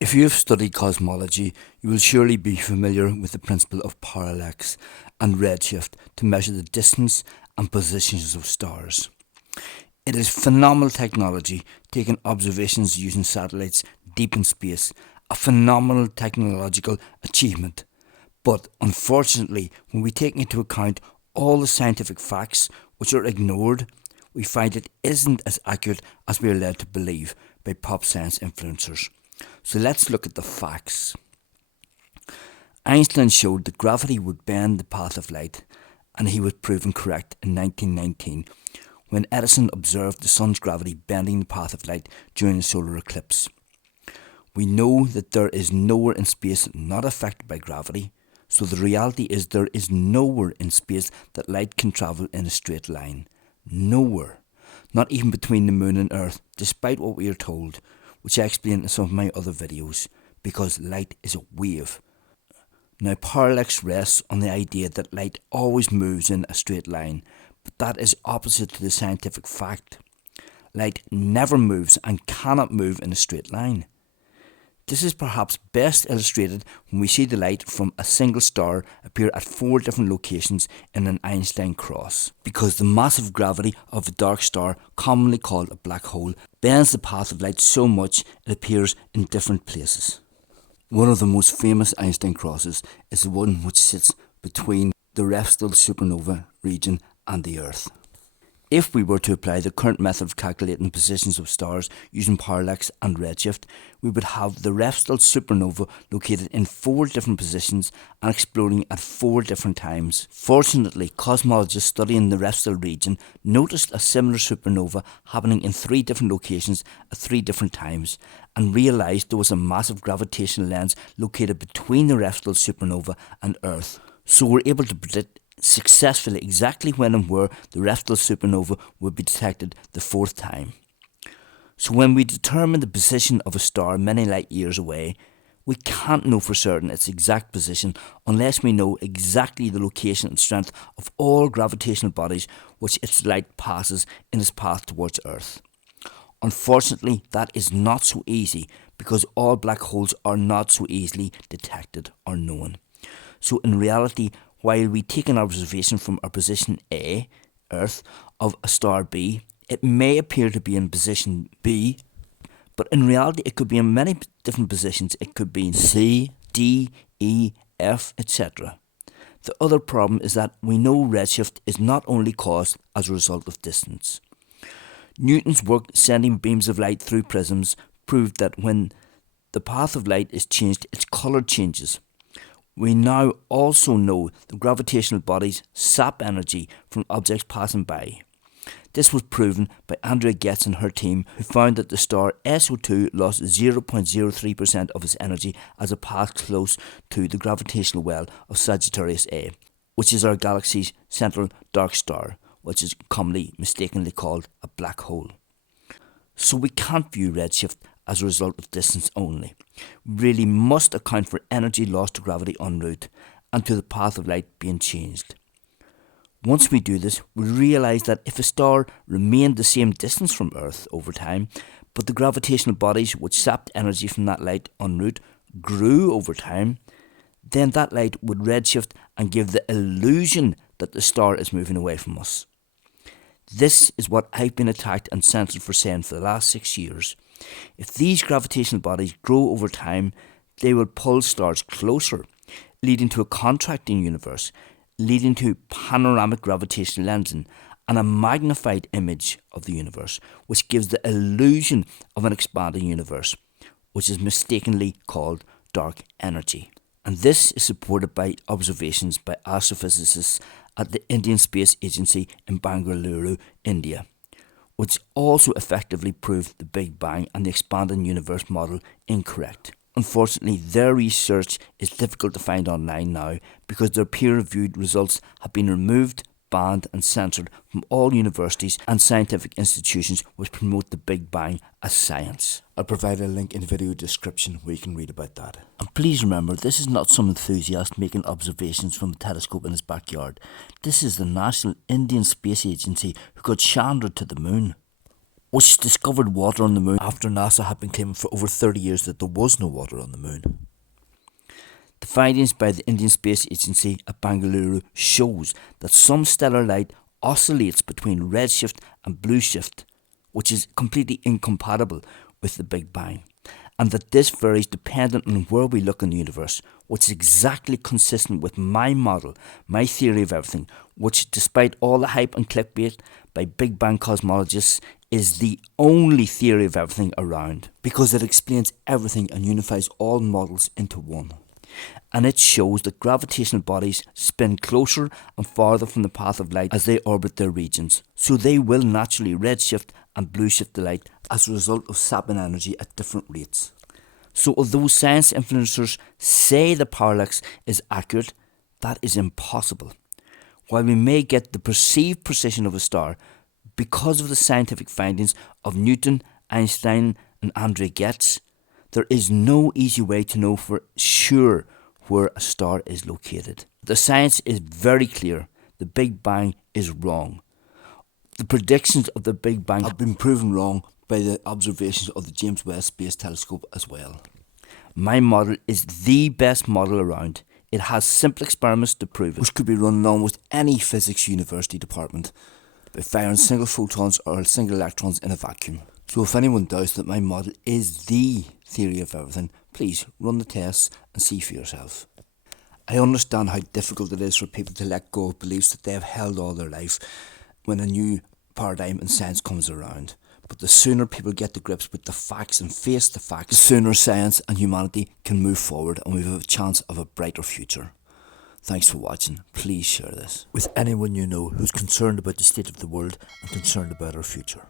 If you have studied cosmology, you will surely be familiar with the principle of parallax and redshift to measure the distance and positions of stars. It is phenomenal technology, taking observations using satellites deep in space, a phenomenal technological achievement. But unfortunately, when we take into account all the scientific facts which are ignored, we find it isn't as accurate as we are led to believe by pop science influencers. So let's look at the facts. Einstein showed that gravity would bend the path of light, and he was proven correct in 1919 when Edison observed the sun's gravity bending the path of light during a solar eclipse. We know that there is nowhere in space not affected by gravity, so the reality is there is nowhere in space that light can travel in a straight line. Nowhere. Not even between the moon and Earth, despite what we are told, which I explain in some of my other videos, because light is a wave. Now, parallax rests on the idea that light always moves in a straight line, but that is opposite to the scientific fact. Light never moves and cannot move in a straight line. This is perhaps best illustrated when we see the light from a single star appear at 4 different locations in an Einstein cross, because the massive gravity of a dark star, commonly called a black hole, bends the path of light so much it appears in different places. One of the most famous Einstein crosses is the one which sits between the Redshift supernova region and the Earth. If we were to apply the current method of calculating the positions of stars using parallax and redshift, we would have the Redshift supernova located in 4 different positions and exploding at 4 different times. Fortunately, cosmologists studying the Redshift region noticed a similar supernova happening in 3 different locations at 3 different times and realised there was a massive gravitational lens located between the Redshift supernova and Earth. So we're able to predict successfully exactly when and where the Redshift supernova would be detected the 4th time. So when we determine the position of a star many light years away, we can't know for certain its exact position unless we know exactly the location and strength of all gravitational bodies which its light passes in its path towards Earth. Unfortunately, that is not so easy because all black holes are not so easily detected or known. So in reality, while we take an observation from our position A, Earth, of a star B, it may appear to be in position B, but in reality it could be in many different positions. It could be in C, D, E, F, etc. The other problem is that we know redshift is not only caused as a result of distance. Newton's work sending beams of light through prisms proved that when the path of light is changed, its colour changes. We now also know that gravitational bodies sap energy from objects passing by. This was proven by Andrea Getz and her team, who found that the star SO2 lost 0.03% of its energy as it passed close to the gravitational well of Sagittarius A, which is our galaxy's central dark star, which is commonly mistakenly called a black hole. So we can't view redshift as a result of distance only. We really must account for energy lost to gravity en route and to the path of light being changed. Once we do this, we realise that if a star remained the same distance from Earth over time, but the gravitational bodies which sapped energy from that light en route grew over time, then that light would redshift and give the illusion that the star is moving away from us. This is what I've been attacked and censored for saying for the last 6 years. If these gravitational bodies grow over time, they will pull stars closer, leading to a contracting universe, leading to panoramic gravitational lensing and a magnified image of the universe, which gives the illusion of an expanding universe, which is mistakenly called dark energy. And this is supported by observations by astrophysicists at the Indian Space Agency in Bengaluru, India, which also effectively proved the Big Bang and the expanding universe model incorrect. Unfortunately, their research is difficult to find online now because their peer-reviewed results have been removed, banned and censored from all universities and scientific institutions which promote the Big Bang as science. I'll provide a link in the video description where you can read about that. And please remember, this is not some enthusiast making observations from a telescope in his backyard. This is the National Indian Space Agency who got Chandra to the moon. which discovered water on the moon after NASA had been claiming for over 30 years that there was no water on the moon. The findings by the Indian Space Agency at Bengaluru shows that some stellar light oscillates between redshift and blueshift, which is completely incompatible with the Big Bang, and that this varies dependent on where we look in the universe, which is exactly consistent with my model, my theory of everything, which, despite all the hype and clickbait by Big Bang cosmologists, is the only theory of everything around, because it explains everything and unifies all models into one. And it shows that gravitational bodies spin closer and farther from the path of light as they orbit their regions, so they will naturally redshift and blueshift the light as a result of sapping energy at different rates. So although science influencers say the parallax is accurate, that is impossible. While we may get the perceived precision of a star because of the scientific findings of Newton, Einstein and Andre Getz, there is no easy way to know for sure where a star is located. The science is very clear. The Big Bang is wrong. The predictions of the Big Bang have been proven wrong by the observations of the James Webb Space Telescope as well. My model is the best model around. It has simple experiments to prove it, which could be run along with any physics university department by firing single photons or single electrons in a vacuum. So if anyone doubts that my model is the theory of everything, please run the tests and see for yourself. I understand how difficult it is for people to let go of beliefs that they have held all their life when a new paradigm in science comes around. But the sooner people get to grips with the facts and face the facts, the sooner science and humanity can move forward and we have a chance of a brighter future. Thanks for watching. Please share this with anyone you know who's concerned about the state of the world and concerned about our future.